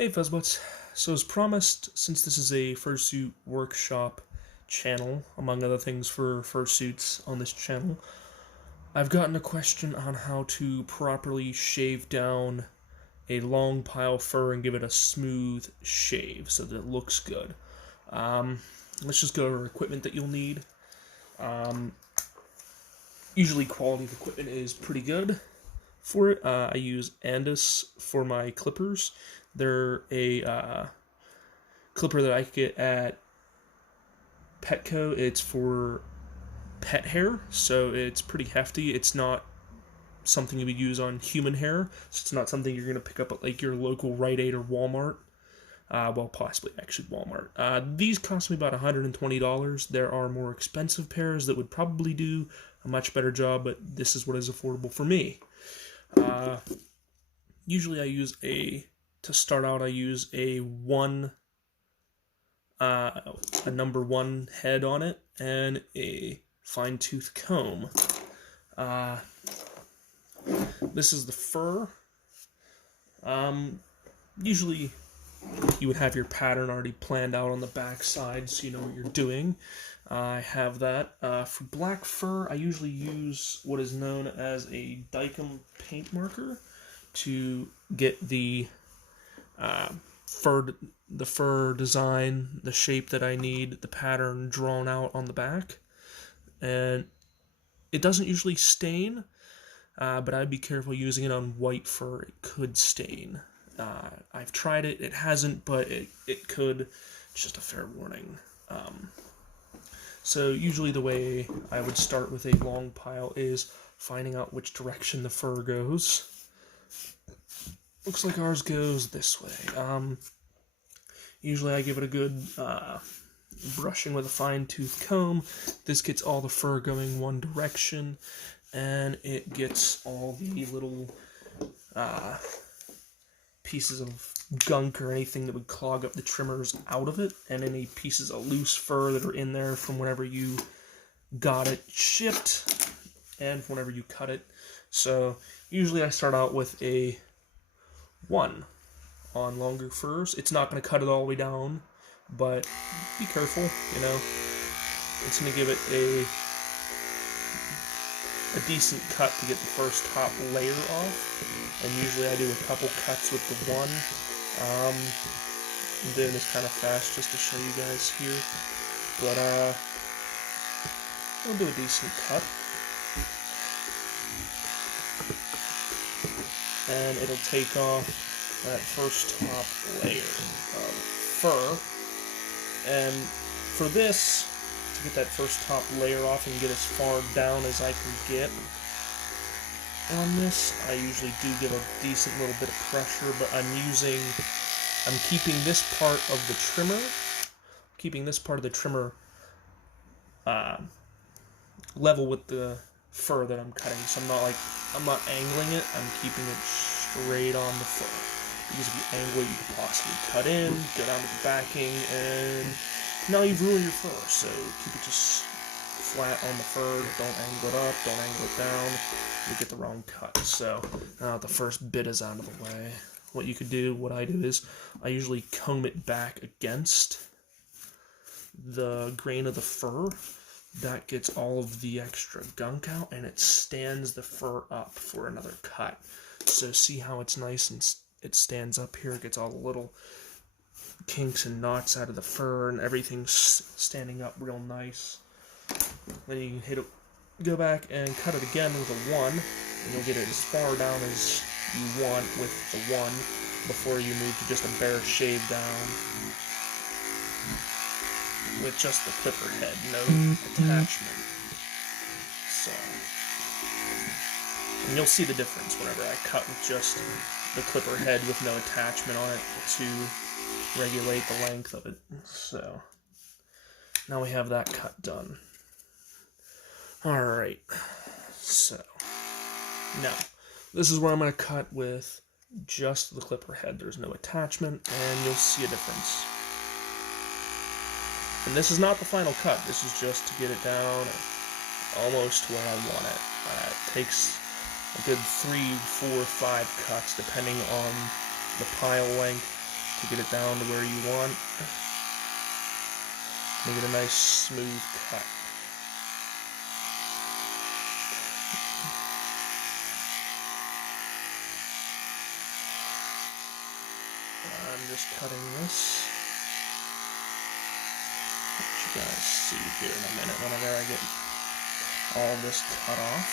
Hey Fuzzbutts. So as promised, since this is a fursuit workshop channel, among other things for fursuits on this channel, I've gotten a question on how to properly shave down a long pile fur and give it a smooth shave so that it looks good. Let's just go over equipment that you'll need. Usually quality of equipment is pretty good for it. I use Andis for my clippers. They're a clipper that I get at Petco. It's for pet hair, so it's pretty hefty. It's not something you would use on human hair, so it's not something you're going to pick up at like your local Rite Aid or Walmart. Well, possibly actually Walmart. These cost me about $120. There are more expensive pairs that would probably do a much better job, but this is what is affordable for me. Usually to start out, I use a number one head on it and a fine tooth comb. This is the fur. Usually you would have your pattern already planned out on the back side so you know what you're doing. I have that. For black fur, I usually use what is known as a Dykem paint marker to get the fur design, the shape that I need, the pattern drawn out on the back. And it doesn't usually stain, but I'd be careful using it on white fur. It could stain. I've tried it. It hasn't, but it could. It's just a fair warning. So usually the way I would start with a long pile is finding out which direction the fur goes. Looks like ours goes this way. Usually I give it a good brushing with a fine-tooth comb. This gets all the fur going one direction, and it gets all the little pieces of gunk or anything that would clog up the trimmers out of it, and any pieces of loose fur that are in there from whenever you got it shipped and whenever you cut it. So usually I start out with a 1 on longer furs. It's not going to cut it all the way down, but be careful, you know. It's going to give it a decent cut to get the first top layer off, and usually I do a couple cuts with the 1. I'm doing this kind of fast just to show you guys here, but we'll do a decent cut, and it'll take off that first top layer of fur. And for this, to get that first top layer off and get as far down as I can get on this, I usually do give a decent little bit of pressure, but I'm keeping this part of the trimmer level with the fur that I'm cutting. So I'm not angling it, I'm keeping it straight on the fur. Because if you angle it, you could possibly cut in, go down to the backing, and now you've ruined your fur. So keep it just flat on the fur, don't angle it up, don't angle it down, you get the wrong cut. So now the first bit is out of the way. What I do is I usually comb it back against the grain of the fur. That gets all of the extra gunk out, and it stands the fur up for another cut. So see how it's nice and it stands up here. It gets all the little kinks and knots out of the fur, and everything's standing up real nice. Then you can go back and cut it again with a 1, and you'll get it as far down as you want with the 1 before you move to just a bare shave down with just the clipper head, no attachment. So, and you'll see the difference whenever I cut with just the clipper head with no attachment on it to regulate the length of it. So now we have that cut done. Alright, so now this is where I'm going to cut with just the clipper head. There's no attachment, and you'll see a difference. And this is not the final cut. This is just to get it down almost to where I want it. It takes a good 3, 4, 5 cuts depending on the pile length to get it down to where you want. Make it a nice smooth cut. I'm just cutting this. Let you guys see here in a minute whenever I get all this cut off.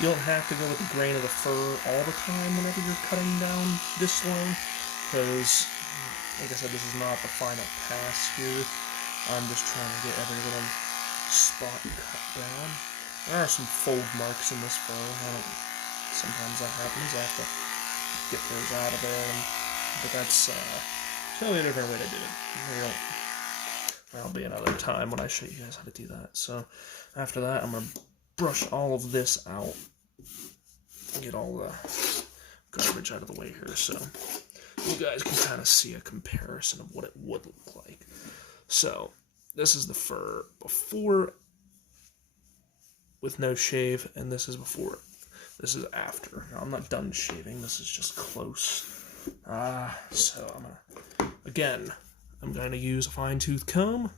You don't have to go with the grain of the fur all the time whenever you're cutting down this low, because, like I said, this is not the final pass here. I'm just trying to get every little spot cut down. There are some fold marks in this fur. Sometimes that happens. I have to get those out of there, but that's totally a different way to do it. There'll be another time when I show you guys how to do that. So after that, I'm going to brush all of this out, get all the garbage out of the way here, so you guys can kind of see a comparison of what it would look like. So this is the fur before with no shave, and this is before. This is after. Now, I'm not done shaving. This is just close. So I'm going to use a fine-tooth comb.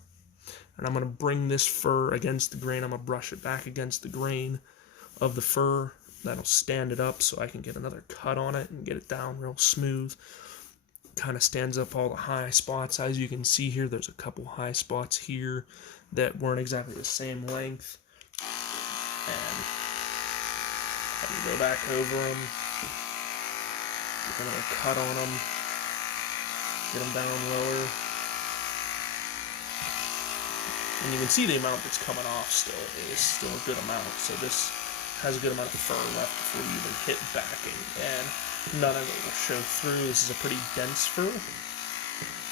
And I'm going to bring this fur against the grain. I'm going to brush it back against the grain of the fur. That'll stand it up so I can get another cut on it and get it down real smooth. Kind of stands up all the high spots. As you can see here, there's a couple high spots here that weren't exactly the same length. And I can go back over them, get another cut on them, get them down lower. And you can see the amount that's coming off still is still a good amount. So this has a good amount of fur left before you even hit backing. And none of it will show through. This is a pretty dense fur.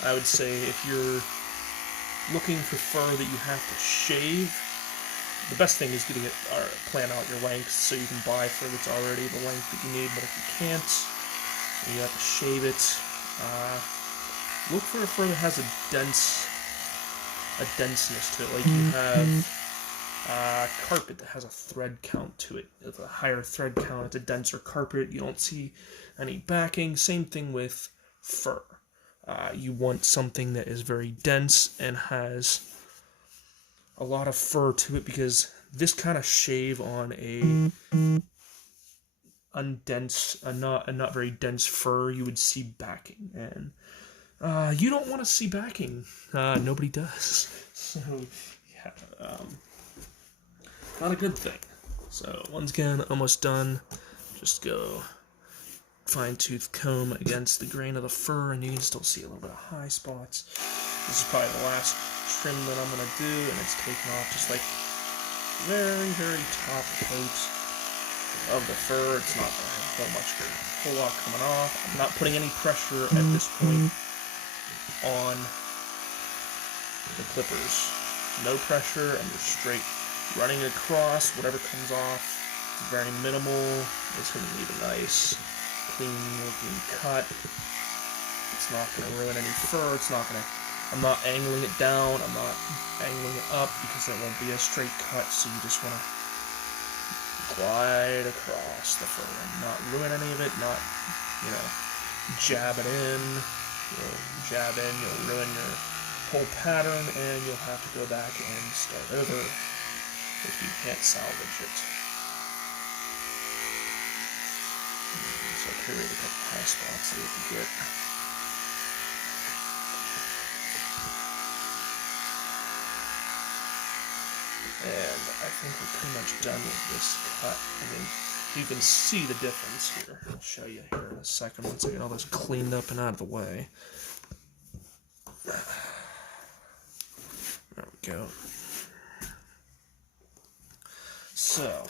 I would say if you're looking for fur that you have to shave, the best thing is getting it, plan out your length so you can buy fur that's already the length that you need. But if you can't, and you have to shave it, look for a fur that has a denseness to it. Like you have carpet that has a thread count to it. It's a higher thread count, it's a denser carpet. You don't see any backing. Same thing with fur. You want something that is very dense and has a lot of fur to it, because this kind of shave on a not very dense fur, you would see backing, and you don't want to see backing. Nobody does. So, yeah, not a good thing. So, once again, almost done. Just go fine-tooth comb against the grain of the fur, and you can still see a little bit of high spots. This is probably the last trim that I'm going to do, and it's taking off just like very, very top coat of the fur. It's not going to have a whole lot coming off. I'm not putting any pressure at this point on the clippers. No pressure. I'm just straight running across whatever comes off. It's very minimal. It's going to leave a nice, clean looking cut. It's not going to ruin any fur. I'm not angling it down. I'm not angling it up, because it won't be a straight cut. So you just want to glide across the fur and not ruin any of it. Not, jab it in. You'll jab in, you'll ruin your whole pattern, and you'll have to go back and start over if you can't salvage it. So here are a couple high spots that you can get. And I think we're pretty much done with this cut. I mean, you can see the difference here. I'll show you here in a second once I get all this cleaned up and out of the way. There we go. So,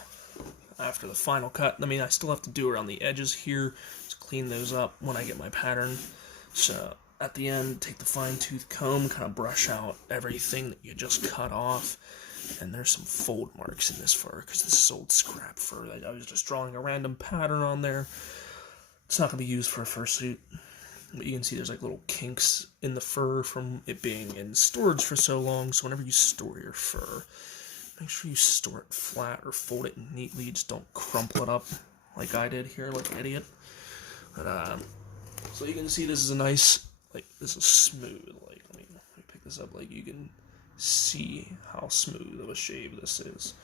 after the final cut, I still have to do around the edges here to clean those up when I get my pattern. So, at the end, take the fine-tooth comb, kind of brush out everything that you just cut off. And there's some fold marks in this fur, because this is old scrap fur. I was just drawing a random pattern on there. It's not going to be used for a fursuit. But you can see there's like little kinks in the fur from it being in storage for so long. So whenever you store your fur, make sure you store it flat or fold it neatly. Just don't crumple it up like I did here, like an idiot. But so you can see this is a nice, like, this is smooth. Like, let me pick this up. Like, you can see how smooth of a shave this is.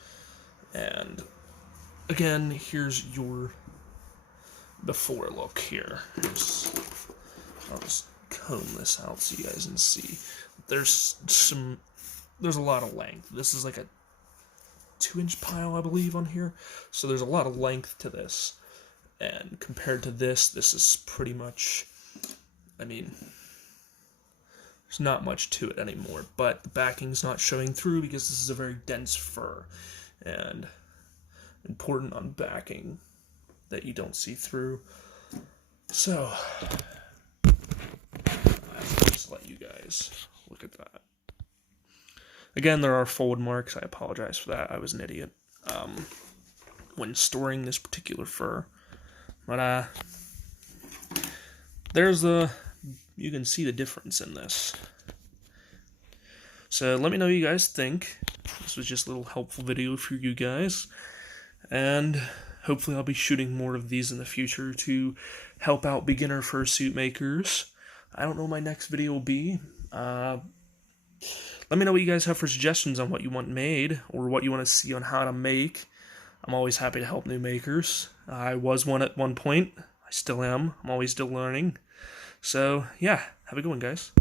And again, here's your before look here. I'll just comb this out so you guys can see. There's a lot of length. This is like a 2-inch pile, I believe, on here. So there's a lot of length to this. And compared to this is pretty much, I mean, there's not much to it anymore. But the backing's not showing through because this is a very dense fur. And important on backing that you don't see through. So I'll just let you guys look at that. Again, there are fold marks. I apologize for that. I was an idiot when storing this particular fur. But you can see the difference in this. So let me know what you guys think. This was just a little helpful video for you guys. And hopefully I'll be shooting more of these in the future to help out beginner fursuit makers. I don't know what my next video will be. Let me know what you guys have for suggestions on what you want made, or what you want to see on how to make. I'm always happy to help new makers. I was one at one point. I still am. I'm always still learning. So, yeah, have a good one, guys.